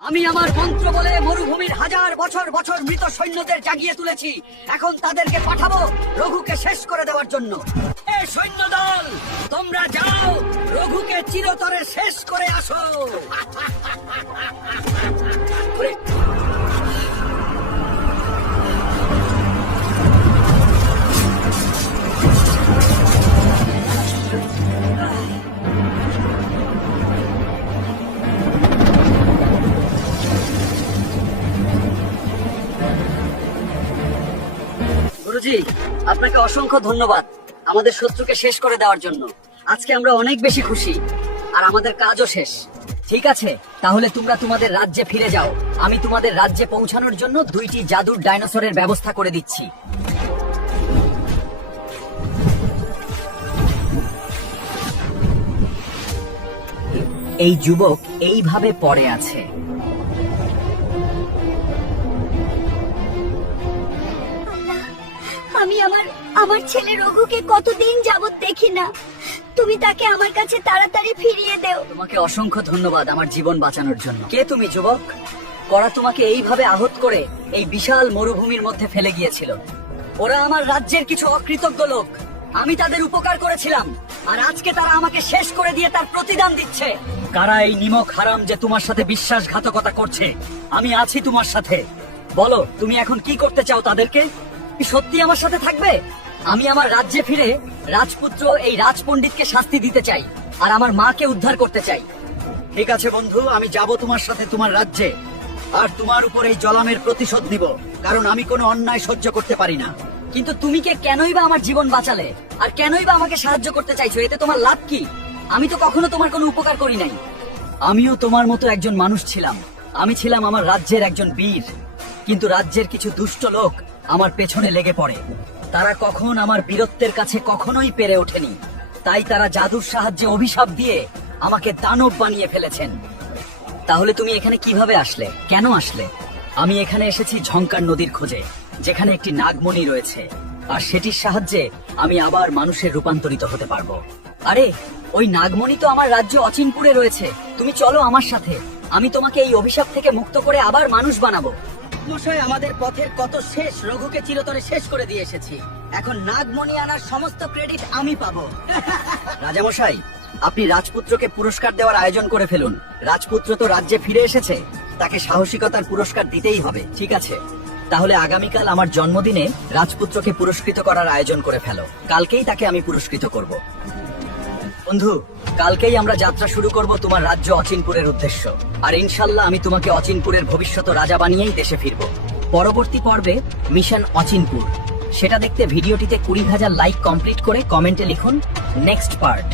আমি আমার মন্ত্র বলে মরুভূমির হাজার বছর বছর মৃত সৈন্যদের জাগিয়ে তুলেছি। এখন তাদেরকে পাঠাবো রঘুকে শেষ করে দেওয়ার জন্য। এ সৈন্য দল, তোমরা যাও, রঘুকে চিরতরে শেষ করে আসো। গুরুজি, আপনাকে অসংখ্য ধন্যবাদ আমাদের শত্রুকে শেষ করে দেওয়ার জন্য। আজকে আমরা অনেক বেশি খুশি, আর আমাদের কাজও শেষ। ঠিক আছে, তাহলে তোমরা তোমাদের রাজ্যে ফিরে যাও। আমি তোমাদের রাজ্যে পৌঁছানোর জন্য 2টি জাদুর ডাইনোসরের ব্যবস্থা করে দিচ্ছি। এই যুবক এইভাবে পড়ে আছে। আমি আমার ছেলে রঘুকে কতদিন যাবত দেখি না। তুমি তাকে আমার কাছে তাড়াতাড়ি ফিরিয়ে দেও। তোমাকে অসংখ্য ধন্যবাদ আমার জীবন বাঁচানোর জন্য। কে তুমি যুবক? করা তোমাকে এইভাবে আহত করে এই বিশাল মরুভূমির মধ্যে ফেলে গিয়েছিল। ওরা আমার রাজ্যের কিছু অকৃতজ্ঞ লোক। আমি তাদের উপকার করেছিলাম, আর আজকে তারা আমাকে শেষ করে দিয়ে তার প্রতিদান দিচ্ছে। কারা এই নিমক হারাম যে তোমার সাথে বিশ্বাসঘাতকতা করছে? আমি আছি তোমার সাথে। বলো, তুমি এখন কি করতে চাও তাদেরকে? সত্যি আমার সাথে থাকবে? আমি আমার রাজ্যে ফিরে রাজপুত্র এই রাজপণ্ডিতকে শাস্তি দিতে চাই, আর আমার মাকে উদ্ধার করতে চাই। ঠিক আছে বন্ধু, আমি যাব তোমার সাথে তোমার রাজ্যে, আর তোমার উপর এই জলামের প্রতিশোধ নিব, কারণ আমি কোনো অন্যায় সহ্য করতে পারি না। কিন্তু তুমি কেনই বা আমার জীবন বাঁচালে, আর কেনই বা আমাকে সাহায্য করতে চাইছো? এতে তোমার লাভ কি? আমি তো কখনো তোমার কোনো উপকার করি নাই। আমিও তোমার মতো একজন মানুষ ছিলাম। আমি ছিলাম আমার রাজ্যের একজন বীর, কিন্তু রাজ্যের কিছু দুষ্ট লোক আমার পেছনে লেগে পড়ে। তারা কখন আমার বীরত্বের কাছে কখনোই পেরে ওঠেনি, তাই তারা জাদুর সাহায্যে অভিশাপ দিয়ে আমাকে দানব বানিয়ে ফেলেছেন। তাহলে তুমি এখানে কিভাবে আসলে? কেন আসলে? আমি এখানে এসেছি ঝংকার নদীর খোঁজে, যেখানে একটি নাগমণি রয়েছে, আর সেটির সাহায্যে আমি আবার মানুষের রূপান্তরিত হতে পারবো। আরে, ওই নাগমণি তো আমার রাজ্য অচিনপুরে রয়েছে। তুমি চলো আমার সাথে, আমি তোমাকে এই অভিশাপ থেকে মুক্ত করে আবার মানুষ বানাবো। মশাই, আমাদের পথের কত শেষ, রঘুকে চিরতরে শেষ করে দিয়ে এসেছি। এখন নাগমণি আনার সমস্ত ক্রেডিট আমি পাবো। রাজামশাই, আপনি রাজপুত্রকে পুরস্কার দেওয়ার আয়োজন করে ফেলুন। রাজপুত্র তো রাজ্যে ফিরে এসেছে, তাকে সাহসিকতার পুরস্কার দিতেই হবে। ঠিক আছে, তাহলে আগামীকাল আমার জন্মদিনে রাজপুত্রকে পুরস্কৃত করার আয়োজন করে ফেলো। কালকেই তাকে আমি পুরস্কৃত করব। বন্ধু, কালকেই আমরা যাত্রা শুরু করব তোমার রাজ্য অচিনপুরের উদ্দেশ্য, আর ইনশাল্লাহ আমি তোমাকে অচিনপুরের ভবিষ্যৎ রাজা বানিয়েই দেশে ফিরব। পরবর্তী পর্বে মিশন অচিনপুর, সেটা দেখতে ভিডিওটিতে 20,000 লাইক কমপ্লিট করে কমেন্টে লিখুন নেক্সট পার্ট।